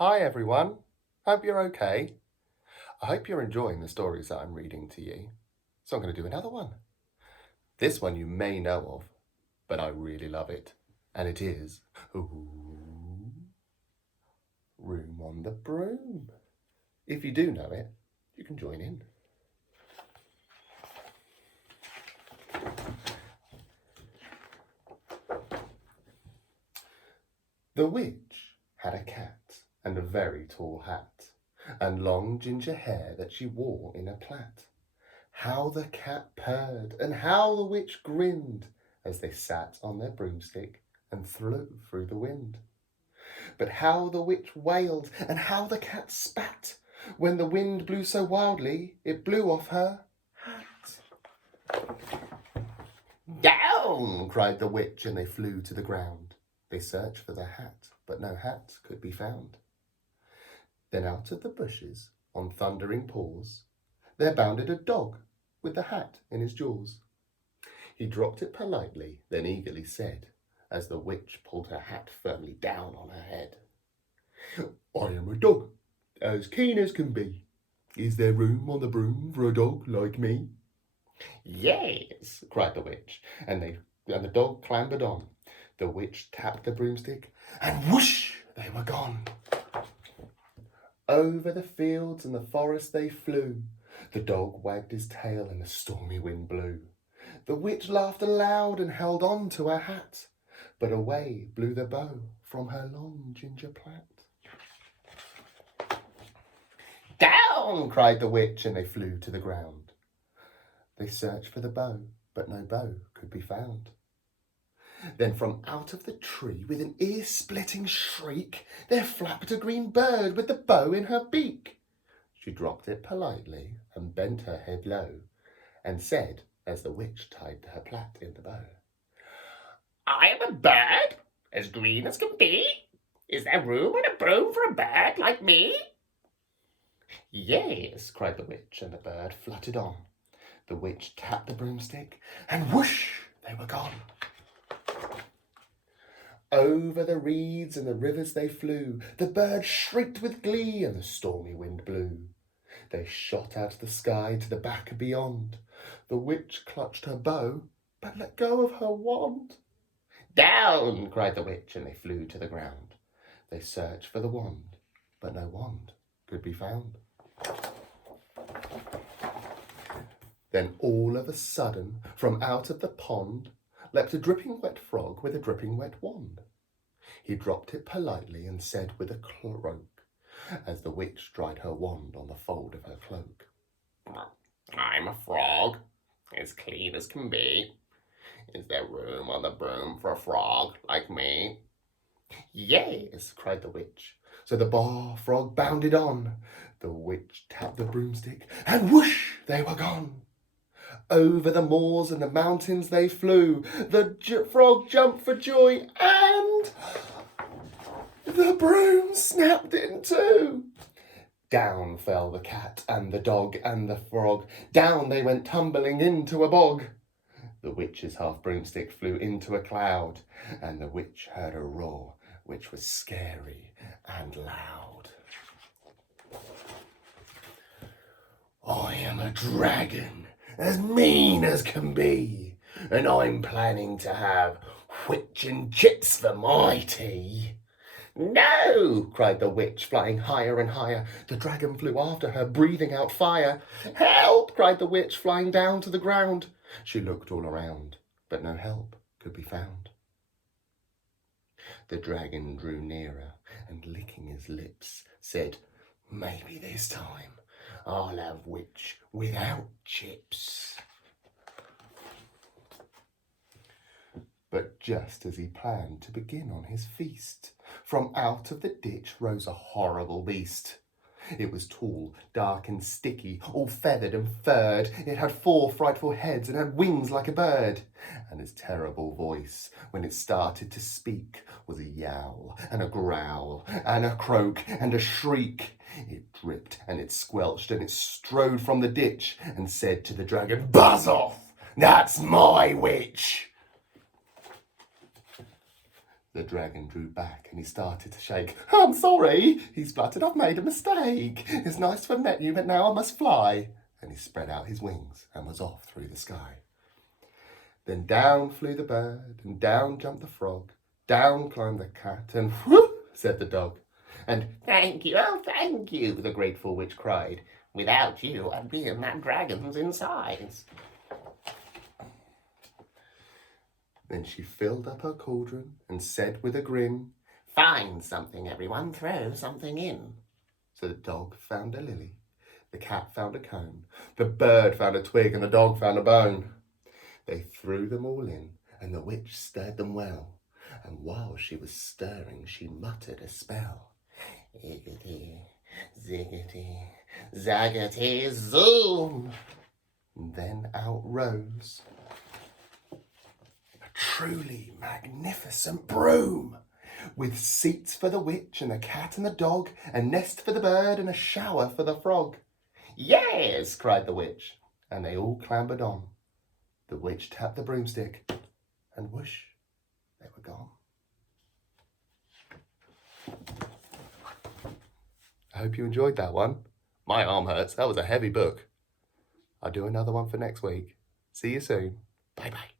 Hi everyone, hope you're okay. I hope you're enjoying the stories that I'm reading to you. So I'm going to do another one. This one you may know of, but I really love it. And it is Room on the Broom. If you do know it, you can join in. The witch had a cat and a very tall hat, and long ginger hair that she wore in a plait. How the cat purred, and how the witch grinned, as they sat on their broomstick and flew through the wind. But how the witch wailed, and how the cat spat, when the wind blew so wildly it blew off her hat. Down! Cried the witch, and they flew to the ground. They searched for the hat, but no hat could be found. Then out of the bushes, on thundering paws, there bounded a dog with the hat in his jaws. He dropped it politely, then eagerly said, as the witch pulled her hat firmly down on her head, I am a dog, as keen as can be. Is there room on the broom for a dog like me? Yes, cried the witch, and the dog clambered on. The witch tapped the broomstick, and whoosh, they were gone. Over the fields and the forest they flew. The dog wagged his tail and the stormy wind blew. The witch laughed aloud and held on to her hat, but away blew the bow from her long ginger plait. Down! Cried the witch, and they flew to the ground. They searched for the bow, but no bow could be found. Then from out of the tree, with an ear-splitting shriek, there flapped a green bird with the bow in her beak. She dropped it politely and bent her head low, and said, as the witch tied her plait in the bow, I am a bird, as green as can be. Is there room on a broom for a bird like me? Yes, cried the witch, and the bird fluttered on. The witch tapped the broomstick, and whoosh, they were gone. Over the reeds and the rivers they flew. The bird shrieked with glee, and the stormy wind blew. They shot out of the sky to the back and beyond. The witch clutched her bow, but let go of her wand. Down! Cried the witch, and they flew to the ground. They searched for the wand, but no wand could be found. Then all of a sudden, from out of the pond, leapt a dripping wet frog with a dripping wet wand. He dropped it politely and said with a croak, as the witch dried her wand on the fold of her cloak, I'm a frog, as clean as can be. Is there room on the broom for a frog like me? Yes, cried the witch. So the frog bounded on. The witch tapped the broomstick, and whoosh, they were gone. Over the moors and the mountains they flew. The frog jumped for joy, and the broom snapped in two. Down fell the cat and the dog and the frog. Down they went tumbling into a bog. The witch's half broomstick flew into a cloud, and the witch heard a roar which was scary and loud. I am a dragon, as mean as can be, and I'm planning to have witch and chips for my tea. No, cried the witch, flying higher and higher. The dragon flew after her, breathing out fire. Help, cried the witch, flying down to the ground. She looked all around, but no help could be found. The dragon drew nearer, and licking his lips, said, maybe this time I'll have witch without chips. But just as he planned to begin on his feast, from out of the ditch rose a horrible beast. It was tall, dark and sticky, all feathered and furred. It had 4 frightful heads and had wings like a bird. And its terrible voice, when it started to speak, was a yowl and a growl and a croak and a shriek. It dripped and it squelched and it strode from the ditch and said to the dragon, buzz off, that's my witch. The dragon drew back and he started to shake. "I'm sorry," he spluttered. "I've made a mistake. It's nice to have met you, but now I must fly." And he spread out his wings and was off through the sky. Then down flew the bird, and down jumped the frog. Down climbed the cat, and whoop, said the dog. And "Thank you, oh thank you," the grateful witch cried. "Without you, I'd be in that dragon's insides." Then she filled up her cauldron and said with a grin, "Find something, everyone, throw something in." So the dog found a lily, the cat found a cone, the bird found a twig, and the dog found a bone. They threw them all in, and the witch stirred them well. And while she was stirring, she muttered a spell. Iggity, ziggity, zaggity, zoom! And then out rose a truly magnificent broom, with seats for the witch and the cat and the dog, a nest for the bird and a shower for the frog. "Yes," cried the witch, and they all clambered on. The witch tapped the broomstick, and whoosh, they were gone. I hope you enjoyed that one. My arm hurts. That was a heavy book. I'll do another one for next week. See you soon. Bye-bye.